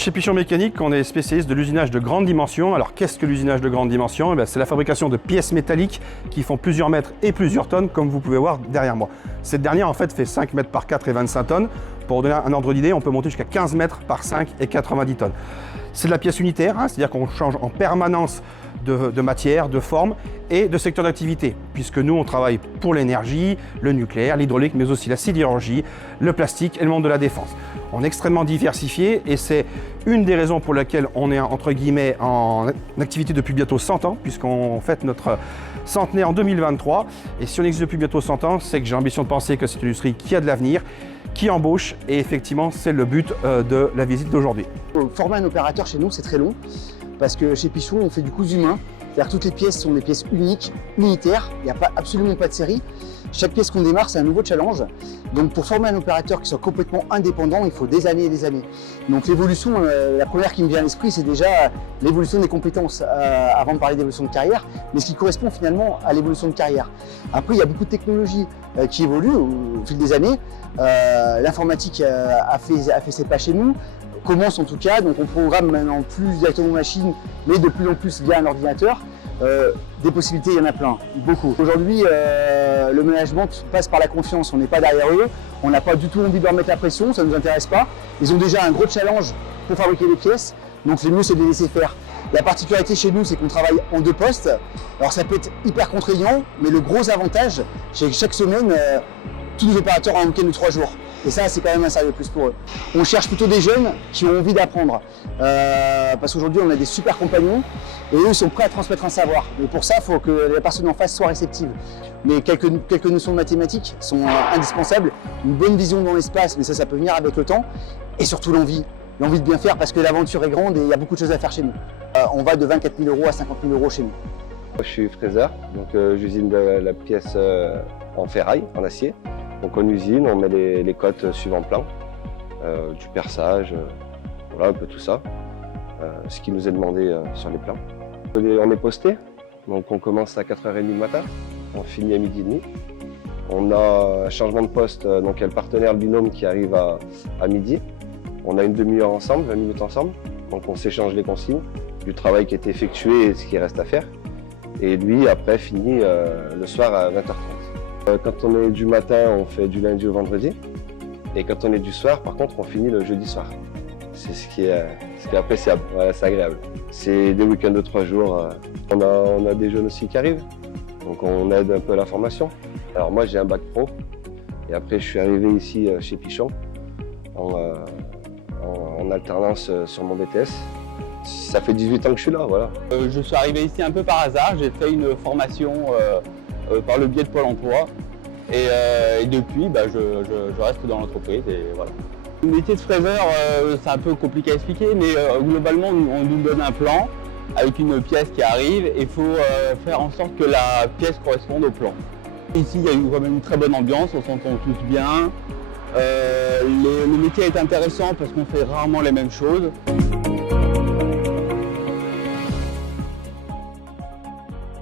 Chez Pichon Mécanique, on est spécialiste de l'usinage de grande dimension. Alors qu'est-ce que l'usinage de grande dimension? C'est la fabrication de pièces métalliques qui font plusieurs mètres et plusieurs tonnes, comme vous pouvez voir derrière moi. Cette dernière en fait fait 5 mètres par 4 et 25 tonnes. Pour donner un ordre d'idée, on peut monter jusqu'à 15 mètres par 5 et 90 tonnes. C'est de la pièce unitaire, c'est-à-dire qu'on change en permanence de matière, de forme et de secteur d'activité, puisque nous on travaille pour l'énergie, le nucléaire, l'hydraulique, mais aussi la sidérurgie, le plastique et le monde de la défense. On est extrêmement diversifié et c'est une des raisons pour lesquelles on est entre guillemets en activité depuis bientôt 100 ans, puisqu'on fête notre centenaire en 2023. Et si on existe depuis bientôt 100 ans, c'est que j'ai l'ambition de penser que c'est une industrie qui a de l'avenir, qui embauche, et effectivement c'est le but de la visite d'aujourd'hui. Former un opérateur chez nous, c'est très long, parce que chez Pichon, on fait du cousu humain. C'est-à-dire que toutes les pièces sont des pièces uniques, unitaires, il n'y a absolument pas de série. Chaque pièce qu'on démarre, c'est un nouveau challenge. Donc pour former un opérateur qui soit complètement indépendant, il faut des années et des années. Donc l'évolution, la première qui me vient à l'esprit, c'est déjà l'évolution des compétences, avant de parler d'évolution de carrière, mais ce qui correspond finalement à l'évolution de carrière. Après, il y a beaucoup de technologies qui évoluent au fil des années. L'informatique a fait ses pas chez nous, commence en tout cas, donc on programme maintenant plus directement machine, mais de plus en plus via un ordinateur. Des possibilités, il y en a plein, beaucoup. Aujourd'hui, le management passe par la confiance, on n'est pas derrière eux, on n'a pas du tout envie de leur mettre la pression, ça ne nous intéresse pas. Ils ont déjà un gros challenge pour fabriquer les pièces, donc le mieux c'est de les laisser faire. La particularité chez nous, c'est qu'on travaille en 2 postes. Alors ça peut être hyper contraignant, mais le gros avantage, c'est que chaque semaine, tous les opérateurs ont un week-end de 3 jours. Et ça, c'est quand même un sérieux plus pour eux. On cherche plutôt des jeunes qui ont envie d'apprendre. Parce qu'aujourd'hui, on a des super compagnons et eux sont prêts à transmettre un savoir. Mais pour ça, il faut que la personne en face soit réceptive. Mais quelques notions de mathématiques sont indispensables. Une bonne vision dans l'espace, mais ça peut venir avec le temps. Et surtout l'envie de bien faire parce que l'aventure est grande et il y a beaucoup de choses à faire chez nous. On va de 24 000 € à 50 000 € chez nous. Je suis fraiseur, donc j'usine de la pièce en ferraille, en acier. Donc on usine, on met les cotes suivant plan, du perçage, voilà un peu tout ça, ce qui nous est demandé sur les plans. On est posté, donc on commence à 4h30 le matin, on finit à 12h30. On a un changement de poste, donc il y a le partenaire, le binôme qui arrive à midi. On a une demi-heure ensemble, 20 minutes ensemble, donc on s'échange les consignes, du travail qui a été effectué et ce qui reste à faire. Et lui après finit le soir à 20h30. Quand on est du matin, on fait du lundi au vendredi. Et quand on est du soir, par contre, on finit le jeudi soir. C'est ce qui est appréciable, voilà, c'est agréable. C'est des week-ends de 3 jours. On a des jeunes aussi qui arrivent, donc on aide un peu à la formation. Alors moi, j'ai un bac pro. Et après, je suis arrivé ici chez Pichon en alternance sur mon BTS. Ça fait 18 ans que je suis là, voilà. Je suis arrivé ici un peu par hasard. J'ai fait une formation par le biais de Pôle emploi et depuis je reste dans l'entreprise et voilà. Le métier de fraiseur, c'est un peu compliqué à expliquer, mais globalement on nous donne un plan avec une pièce qui arrive et il faut faire en sorte que la pièce corresponde au plan. Ici il y a quand même une très bonne ambiance, on s'entend tous bien. Le métier est intéressant parce qu'on fait rarement les mêmes choses.